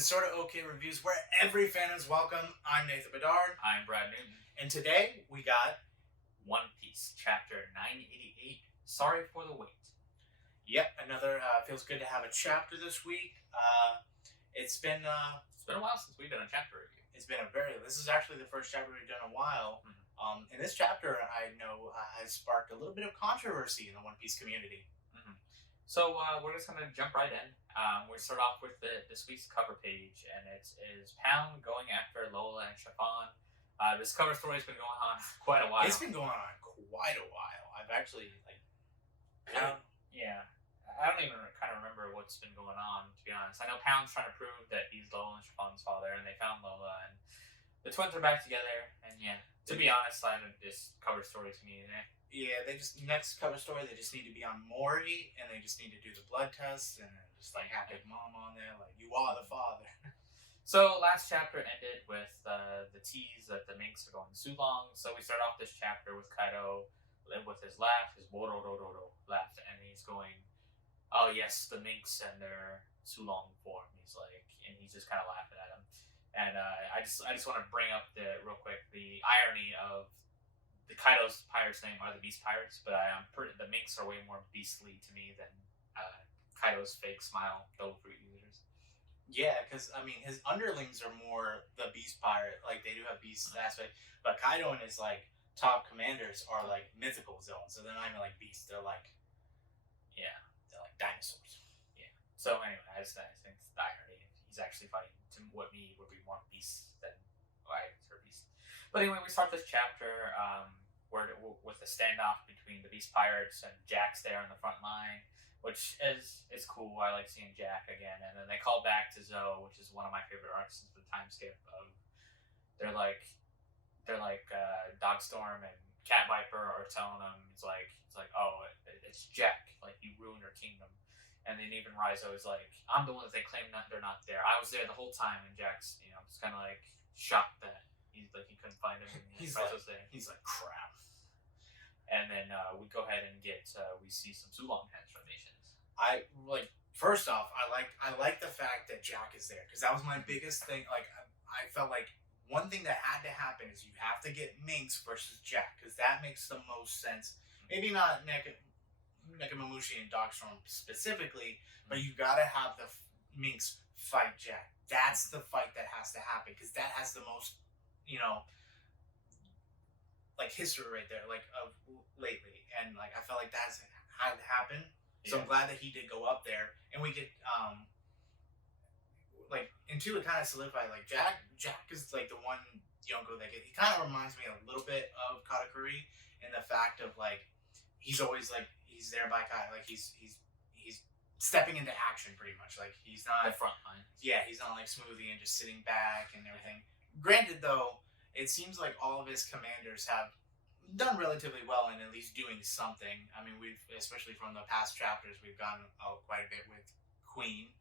to Sorta OK Reviews, where every fan is welcome. I'm Nathan Bedard, I'm Brad Newton. and today we got One Piece, Chapter 988. Sorry for the wait. another. Feels good to have a chapter this week. It's been It's been a while since we've done a chapter review. This is actually the first chapter we've done in a while. And this chapter I know has sparked a little bit of controversy in the One Piece community. So we're just gonna jump right in. We start off with this week's cover page, and it is Pound going after Lola and Chiffon. This cover story's been going on quite a while. It's been going on quite a while. I've actually Yeah, I don't even kind of remember what's been going on, to be honest. I know Pound's trying to prove that he's Lola and Chiffon's father, and they found Lola, and the twins are back together. And yeah, to be honest, this cover story to me, Yeah, next cover story. They just need to be on Mori, and they just need to do the blood test, and just like have Big Mom on there, like you are the father. So last chapter ended with the tease that the Minks are going Sulong. So we start off this chapter with Kaido with his laugh, his Bororororo laugh, and he's going, "Oh yes, the Minks and their Sulong form." He's like, and he's just kind of laughing at him. And I just want to bring up real quick the irony of the Kaido's pirates' name are the Beast Pirates, but the Minks are way more beastly to me than Kaido's fake smile Double Fruit users. Yeah, because I mean, his underlings are more the Beast Pirate. Like they do have Beast aspect, but Kaido and his like top commanders are like mythical zones. So they're not even like beasts. They're like dinosaurs. Yeah. So anyway, I think it's the irony. He's actually fighting to what me would be more beasts than beast. But anyway, we start this chapter with a standoff between the Beast Pirates and Jack's there in the front line, which is cool. I like seeing Jack again. And then they call back to Zoe, which is one of my favorite arcs since the time skip. They're like Dogstorm and Cat Viper are telling them it's like oh, it's Jack, like you ruined her kingdom. And then even Raizo is like, I'm the one that they claim that they're not there. I was there the whole time. And Jack's just kind of like shocked that he couldn't find him. And Raizo's there. He's like crap. And then we go ahead and we see some Sulong transformations. First off, I like the fact that Jack is there, because that was my biggest thing. Like I felt like one thing that had to happen is you have to get Minx versus Jack, because that makes the most sense. Maybe not Nekamamushi and Dogstorm specifically, but you gotta have the Minx fight Jack. That's the fight that has to happen, because that has the most, like history right there, like of lately, and like I felt like that's had to happen. So I'm glad that he did go up there, and we get and two, it kind of solidified like Jack is like the one Yonko that he kind of reminds me a little bit of Katakuri in the fact of like he's always like he's there by Kai, like he's stepping into action pretty much, like he's not the front line. Yeah, he's not like smoothie and just sitting back and everything. Granted though, it seems like all of his commanders have done relatively well in at least doing something. I mean, we've, especially from the past chapters, we've gone quite a bit with Queen.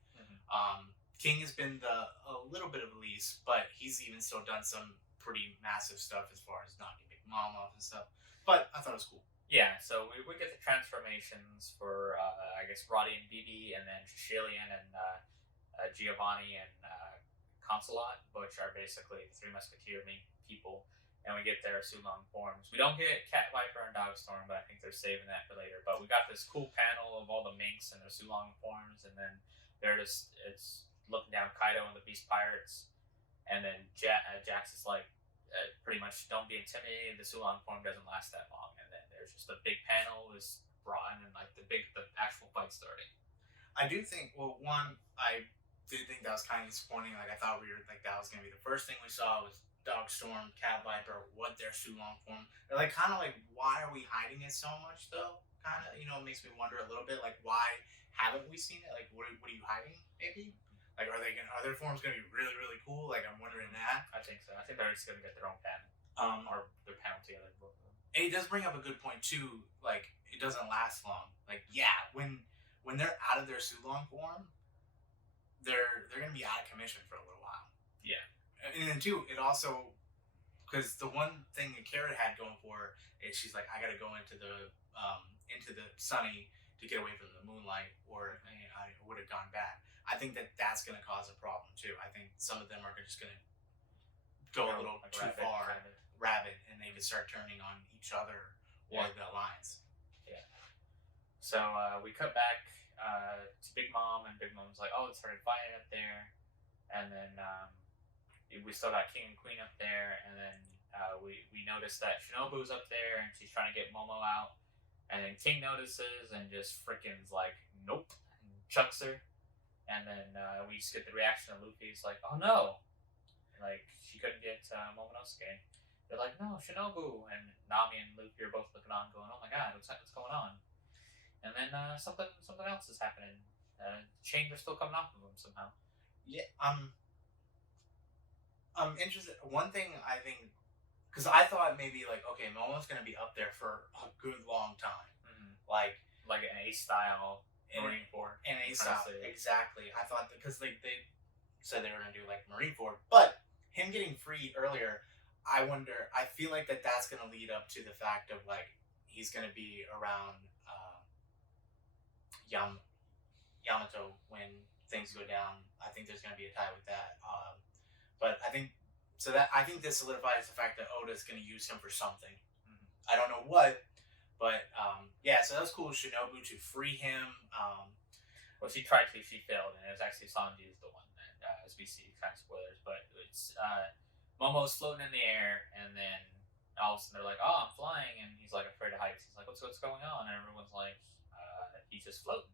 King has been a little bit of a least, but he's even still done some pretty massive stuff as far as knocking Big Mom off and stuff. But I thought it was cool. Yeah, so we get the transformations for, I guess, Roddy and Bibi, and then Shillian and Giovanni and Consulate, which are basically the Three Musketeer people. And we get their Sulong forms. We don't get Cat Viper and Dogstorm, but I think they're saving that for later. But we got this cool panel of all the Minks and their Sulong forms, and then it's looking down Kaido and the Beast Pirates, and then Jax is like, pretty much, don't be intimidated. The Sulong form doesn't last that long, and then there's just a big panel is brought in, and like the actual fight starting. I do think, well, one, I did think that was kind of disappointing. Like I thought that was gonna be the first thing we saw was Dogstorm, Cat Viper, what their Sulong form. They're like kind of like, why are we hiding it so much though? Kind of, it makes me wonder a little bit, like why haven't we seen it? Like what are you hiding? Maybe. Like, are their forms gonna be really, really cool? Like, I'm wondering that. I think so. I think they're just gonna get their own panel, or their panel together. And it does bring up a good point too. Like, it doesn't last long. Like, yeah, when they're out of their Sulong form, they're gonna be out of commission for a little while. Yeah. And then too, it also, because the one thing that Carrot had going for her is she's like, I gotta go into the sunny to get away from the moonlight, or I would have gone bad. I think that that's going to cause a problem too. I think some of them are just going to go a little like too rabbit, far, kind of. rabid, and they can start turning on each other or Yeah. the alliance. Yeah. So we cut back to Big Mom, and Big Mom's like, "Oh, it started fighting up there," and then we still got King and Queen up there, and then we noticed that Shinobu's up there, and she's trying to get Momo out, and then King notices and just frickin's like, "Nope," and chucks her, and then we just get the reaction of Luffy's like, "Oh no!" Like she couldn't get Momonosuke. They're like, "No, Shinobu," and Nami and Luffy are both looking on, going, "Oh my god, what's going on?" And then something else is happening. Chains are still coming off of them somehow. Yeah, I'm interested. One thing I think, because I thought maybe like, okay, Momo's gonna be up there for a good long time, Mm-hmm. like Like an A style in Marine Corps. in a I'm trying to style. say. Exactly. I thought because they said they were gonna do like Marine Corps, but him getting free earlier, I wonder. I feel like that's gonna lead up to the fact of like he's gonna be around Yam Yamato when things go down. I think there's gonna be a tie with that. But I think so that I think this solidifies the fact that Oda's going to use him for something. Mm-hmm. I don't know what, but yeah. So that was cool, Shinobu, to free him. Well, she tried to, she failed, and it was actually Sanji is the one that, as we see, kind of spoilers, but it's Momo's floating in the air, and then all of a sudden they're like, "Oh, I'm flying," and he's like afraid of heights. He's like, "What's going on?" And everyone's like, "He's just floating."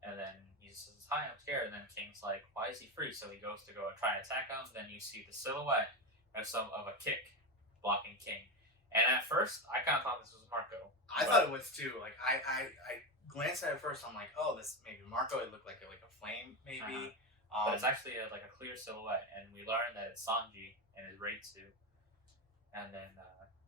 And then he says, "Hi, I'm scared." And then King's like, "Why is he free?" So he goes to go and try and attack him. Then you see the silhouette of a kick blocking King. And at first, I kind of thought this was Marco. I thought it was too. Like I glanced at it first. I'm like, oh, this maybe Marco. It looked like a flame, maybe. But it's actually like a clear silhouette, and we learn that it's Sanji in his raid suit. And then,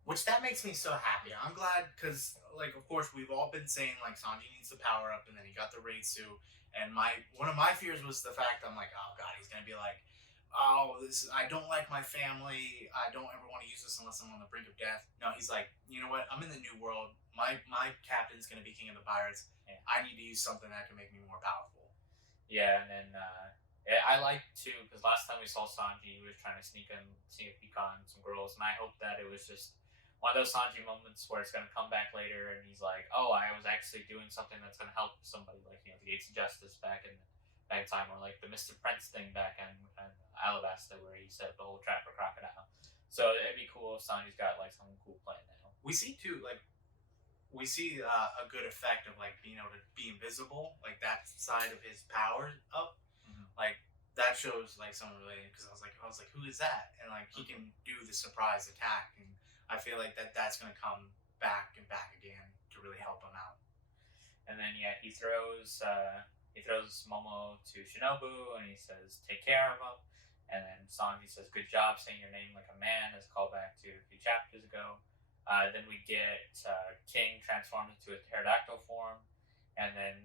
which that makes me so happy. I'm glad because, like, of course, we've all been saying like Sanji needs the power up, and then he got the raid suit. And one of my fears was the fact I'm like, oh god, he's gonna be like, oh, I don't like my family. I don't ever want to use this unless I'm on the brink of death. No, he's like, you know what? I'm in the new world. My captain's gonna be king of the pirates. And I need to use something that can make me more powerful. Yeah, and then I like too because last time we saw Sanji, he was trying to sneak a peek on some girls, and I hope that it was just one of those Sanji moments where it's going to come back later, and he's like, "Oh, I was actually doing something that's going to help somebody," like the Gates of Justice back in time, or like the Mr. Prince thing back in Alabasta, where he set up the whole trap for Crocodile. So it'd be cool if Sanji's got like something cool planned now. We see too, like we see a good effect of like being able to be invisible, like that side of his power up, like that shows like someone really. Because I was like, who is that? And like he can do the surprise attack, and I feel like that's gonna come back and back again to really help him out. And then yeah, he throws Momo to Shinobu, and he says, "Take care of him." And then Sanji says, "Good job saying your name like a man," as callback to a few chapters ago. Then we get King transformed into a pterodactyl form, and then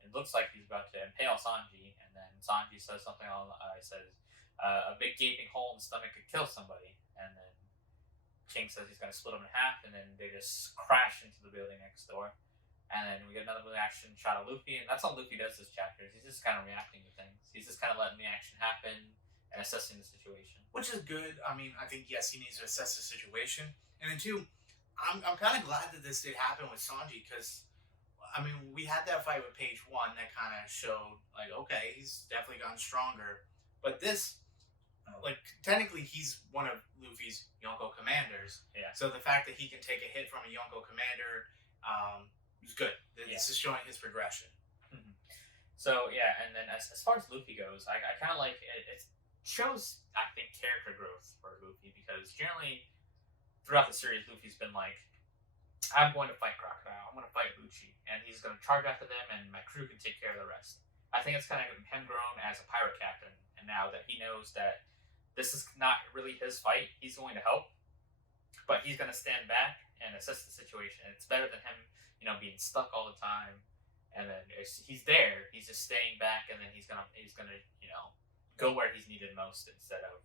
it looks like he's about to impale Sanji. And then Sanji says something a big gaping hole in the stomach could kill somebody. And then King says he's going to split him in half, and then they just crash into the building next door. And then we get another reaction shot of Luffy, and that's all Luffy does this chapter. He's just kind of reacting to things. He's just kind of letting the action happen and assessing the situation. Which is good. I mean, I think, yes, he needs to assess the situation. And then, two, I'm kind of glad that this did happen with Sanji because, I mean, we had that fight with Page 1 that kind of showed, like, okay, he's definitely gotten stronger. But this, like, technically he's one of Luffy's Yonko commanders. Yeah. So the fact that he can take a hit from a Yonko commander is good. This is showing his progression. Mm-hmm. So, yeah, and then as far as Luffy goes, I kind of like it. It shows, I think, character growth for Luffy because generally throughout the series, Luffy's been like, I'm going to fight Crocodile, I'm going to fight Lucci, and he's going to charge after them, and my crew can take care of the rest. I think it's kind of him grown as a pirate captain, and now that he knows that this is not really his fight, he's going to help, but he's going to stand back and assess the situation. It's better than him, being stuck all the time, and then he's there, he's just staying back, and then he's gonna go where he's needed most instead of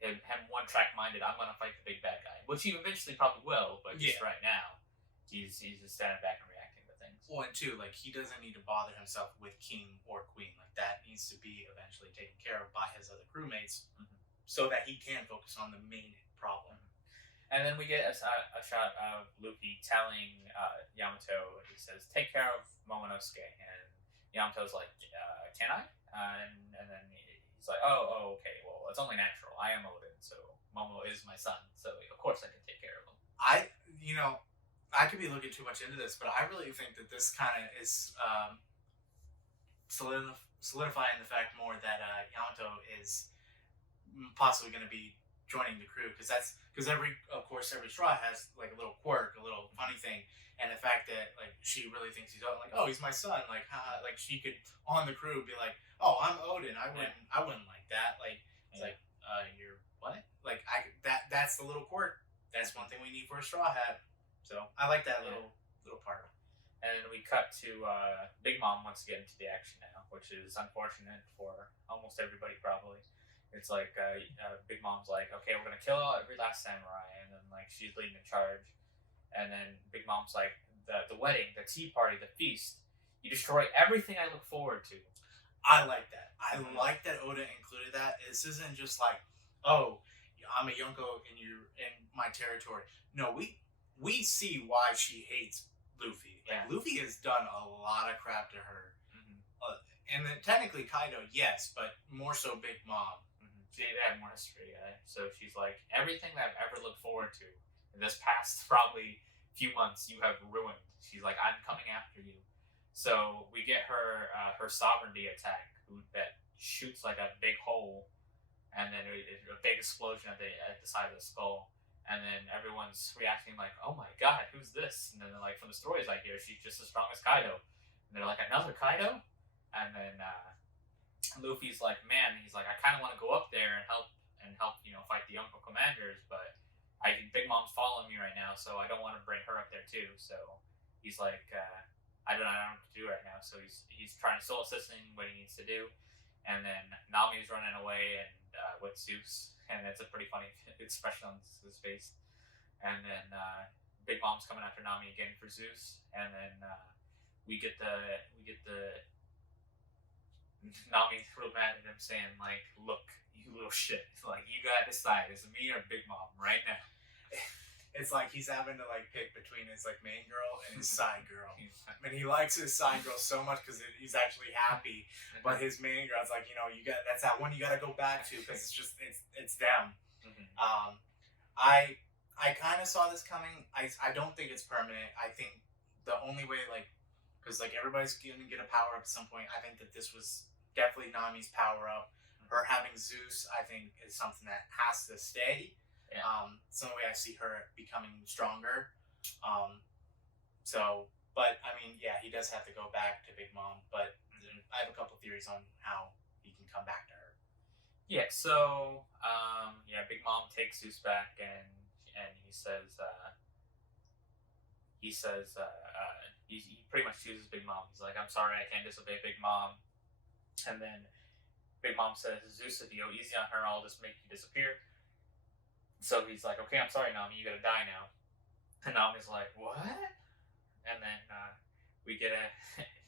him one-track minded. I'm gonna fight the big bad guy, which he eventually probably will, but just right now, he's just standing back and reacting to things. Well, and two, like he doesn't need to bother himself with king or queen. Like needs to be eventually taken care of by his other crewmates, Mhm. so that he can focus on the main problem. And then we get a shot of Luffy telling Yamato, he says, "Take care of Momonosuke," and Yamato's like, "Can I?" And then he's like, "Oh, okay. Well, it's only natural. I am Odin, so Momo is my son, so of course I can take care of him." I, you know, I could be looking too much into this, but I really think that this kind of is solidifying the fact more that Yamato is possibly going to be joining the crew, because every straw has like a little quirk, a little funny thing, and the fact that like she really thinks he's Odin, like, oh, he's my son, like like she could on the crew be like, oh, I'm Odin, I wouldn't like that, like it's like you're what, like that's the little quirk, that's one thing we need for a straw hat, so I like that little part. And we cut to Big Mom wants to get into the action now, which is unfortunate for almost everybody, probably. It's like Big Mom's like, okay, we're gonna kill every last samurai, and then like she's leading the charge, and then Big Mom's like, the wedding, the tea party, the feast, you destroy everything I look forward to. I like that. I like that Oda included that. This isn't just like, oh, I'm a Yonko and you're in my territory. No, we see why she hates Luffy. Like Luffy has done a lot of crap to her, and then technically Kaido, yes, but more so Big Mom. They have more history, so she's like, everything that I've ever looked forward to in this past probably few months, you have ruined. She's like, I'm coming after you. So we get her sovereignty attack, that shoots like a big hole, and then a big explosion at the side of the skull, and then everyone's reacting like, "Oh my god, who's this?" And then like from the stories I hear, she's just as strong as Kaido, and they're like, "Another Kaido?" And then Luffy's like, "Man," he's like, "I kind of want to go up there and help fight the Yonko commanders, but Big Mom's following me right now, so I don't want to bring her up there too." So he's like, I don't know what to do right now. So he's trying to soul assisting what he needs to do, and then Nami's running away and with Zeus, and it's a pretty funny expression on his face. And then Big Mom's coming after Nami again for Zeus, and then we get the Nami's real mad at him, saying like, "Look, you little shit, like you gotta decide, is it me or Big Mom right now?" It's like he's having to like pick between his like main girl and his side girl. And he likes his side girl so much because he's actually happy, but his main girl's like, that's that one you got to go back to because it's them. I kind of saw this coming. I don't think it's permanent. I think the only way, like, because like everybody's gonna get a power up at some point. I think that this was definitely Nami's power up. Her having Zeus, I think, is something that has to stay. Yeah. Some way I see her becoming stronger. But I mean, yeah, he does have to go back to Big Mom. But I have a couple theories on how he can come back to her. Yeah. So Big Mom takes Zeus back, and he says he pretty much chooses Big Mom. He's like, "I'm sorry, I can't disobey Big Mom." And then Big Mom says, "Zeus, if you go easy on her, I'll just make you disappear." So he's like, "Okay, I'm sorry, Nami, you gotta die now." And Nami's like, "What?" And then we get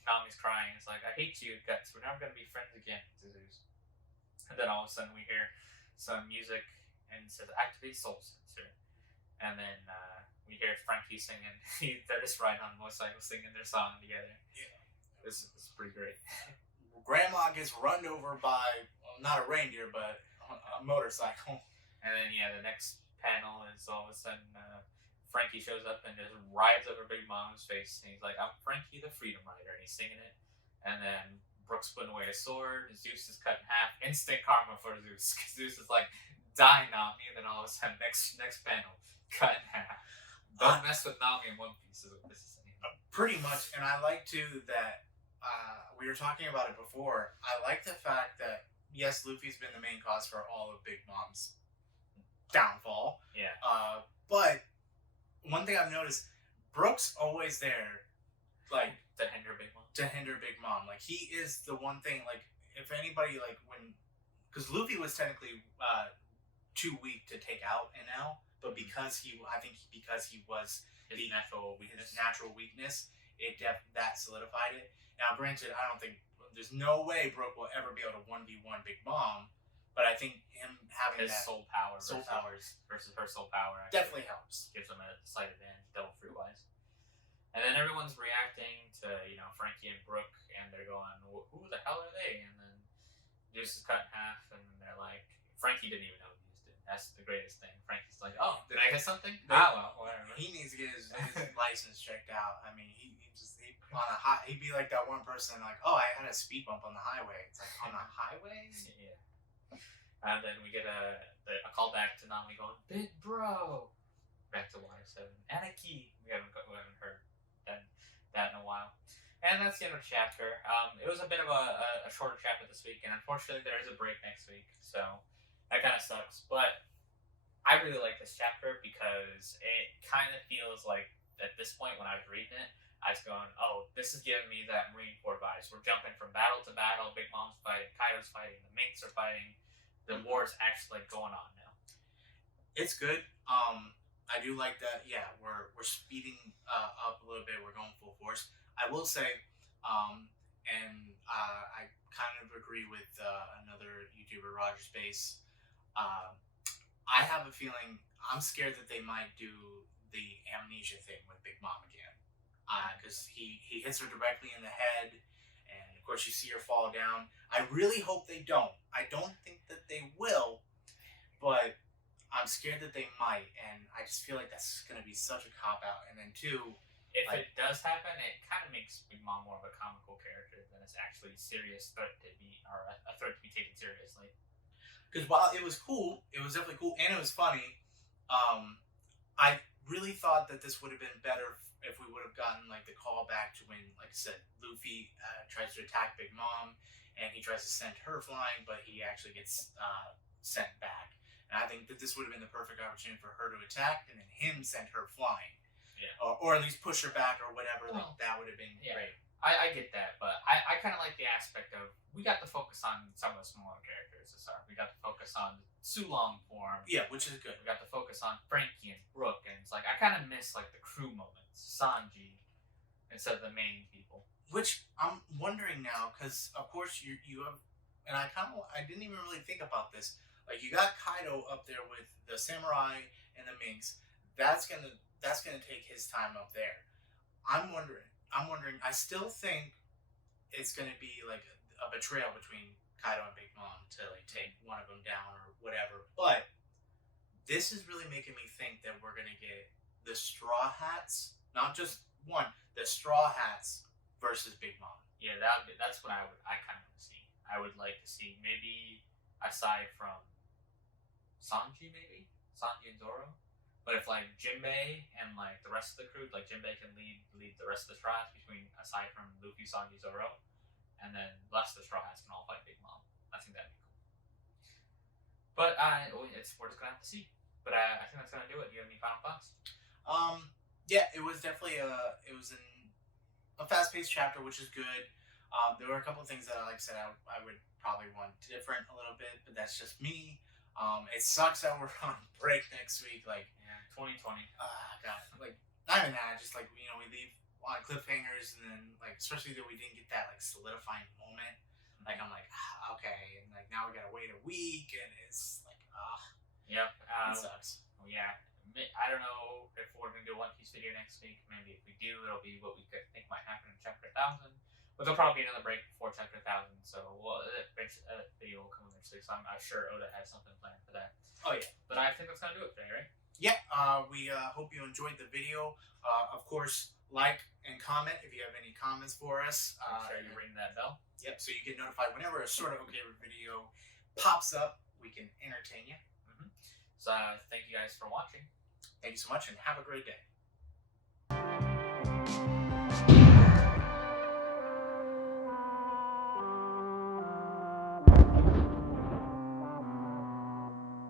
Nami's crying. It's like, "I hate you, guts. We're never gonna be friends again, Zeus." And then all of a sudden we hear some music, and it says, "Activate Soul Sensor." And then we hear Franky singing. They're just riding on a motorcycle singing their song together. Yeah. This is pretty great. Grandma gets run over by, not a reindeer, but a motorcycle. And then the next panel is all of a sudden Franky shows up and just rides over Big Mom's face, and he's like, "I'm Franky the Freedom Rider," and he's singing it. And then Brooks putting away his sword, Zeus is cut in half. Instant karma for Zeus, because Zeus is like, "Die, Nami," and then all of a sudden next panel, cut in half. Don't mess with Nami in One Piece is what this is saying. Pretty much, and I like too that we were talking about it before. I like the fact that yes, Luffy's been the main cause for all of Big Mom's downfall. Yeah. But one thing I've noticed, Brooks always there, like to hinder Big Mom. Like he is the one thing. Like if anybody, like because Luffy was technically too weak to take out Enel, but because he was his natural weakness, that solidified it. Now, granted, I don't think there's no way Brooke will ever be able to 1v1 Big Mom. But I think him having His that soul power soul powers versus her soul power definitely helps. gives him a slight advantage, devil fruit wise. And then everyone's reacting to Franky and Brooke, and they're going, "Who the hell are they?" And then Juice is cut in half, and they're like, Franky didn't even know he used it. That's the greatest thing. Franky's like, "Oh, did I hit something? Well, whatever." He needs to get his license checked out. I mean, he he'd be like that one person like, "Oh, I had a speed bump on the highway." It's like, on the highway? Yeah. And then we get a call back to Nami going, "Big bro." Back to Wano 7. Anarchy. We haven't heard that in a while. And that's the end of the chapter. It was a bit of a shorter chapter this week, and unfortunately there is a break next week, so that kind of sucks. But I really like this chapter because it kind of feels like, at this point when I was reading it, I was going, "Oh, this is giving me that Marineford vibes. We're jumping from battle to battle. Big Mom's fighting, Kaido's fighting, the Minks are fighting. The war's actually going on now." It's good. I do like that. Yeah, we're speeding up a little bit. We're going full force. I will say, I kind of agree with another YouTuber, Roger Space. I have a feeling, I'm scared that they might do the amnesia thing with Big Mom again, because he hits her directly in the head, and of course you see her fall down. I really hope they don't. I don't think that they will, but I'm scared that they might, and I just feel like that's going to be such a cop out. And then two, if it does happen, it kind of makes Big Mom more of a comical character than it's actually a serious threat to be, or a threat to be taken seriously. Because while it was cool, it was definitely cool, and it was funny. I really thought that this would have been better if we would have gotten like the callback to when, like I said, Luffy tries to attack Big Mom, and he tries to send her flying, but he actually gets sent back. And I think that this would have been the perfect opportunity for her to attack, and then him send her flying, or at least push her back or whatever. Well, like, that would have been great. I get that, but I kind of like the aspect of, we got to focus on some of the smaller characters this arc. We got to focus on Sulong form. Yeah, which is good. We got to focus on Franky and Brooke, and it's like, I kind of miss like the crew moments, Sanji, instead of the main people. Which I'm wondering now, because of course you have, and I didn't even really think about this. Like, you got Kaido up there with the samurai and the Minks. That's gonna take his time up there. I'm wondering. I still think it's gonna be like a betrayal between Kaido and Big Mom to like take one of them down or whatever. But this is really making me think that we're gonna get the Straw Hats, not just one, the Straw Hats versus Big Mom. Yeah, that's what I kind of want to see. I would like to see, maybe aside from Sanji and Zoro. But if like Jinbei and like the rest of the crew, like Jinbei can lead the rest of the Straw Hats aside from Luffy, Sanji, Zoro, and then the rest of the Straw Hats can all fight Big Mom. I think that'd be cool. But we're just gonna have to see. But I think that's gonna do it. Do you have any final thoughts? Yeah, it was definitely a fast-paced chapter, which is good. There were a couple of things that, like I said, I would probably want different a little bit, but that's just me. It sucks that we're on break next week. Like, 2020. God, like, not even that. Just like, we leave on cliffhangers, and then like, especially that we didn't get that like solidifying moment. Like, I'm like, okay, and like now we gotta wait a week, and it's like, Yep. It sucks. Yeah. I don't know if we're gonna do a One Piece video next week. Maybe if we do, it'll be what we think might happen in Chapter 1000. But there'll probably be another break before Chapter 1000, so video will come eventually. So I'm sure Oda has something planned for that. Oh yeah. But I think that's gonna do it today, right? Yeah. We hope you enjoyed the video. Of course, like and comment if you have any comments for us. Make sure you ring that bell. Yep. So you get notified whenever a sort of okay video pops up. We can entertain you. So thank you guys for watching. Thank you so much, and have a great day.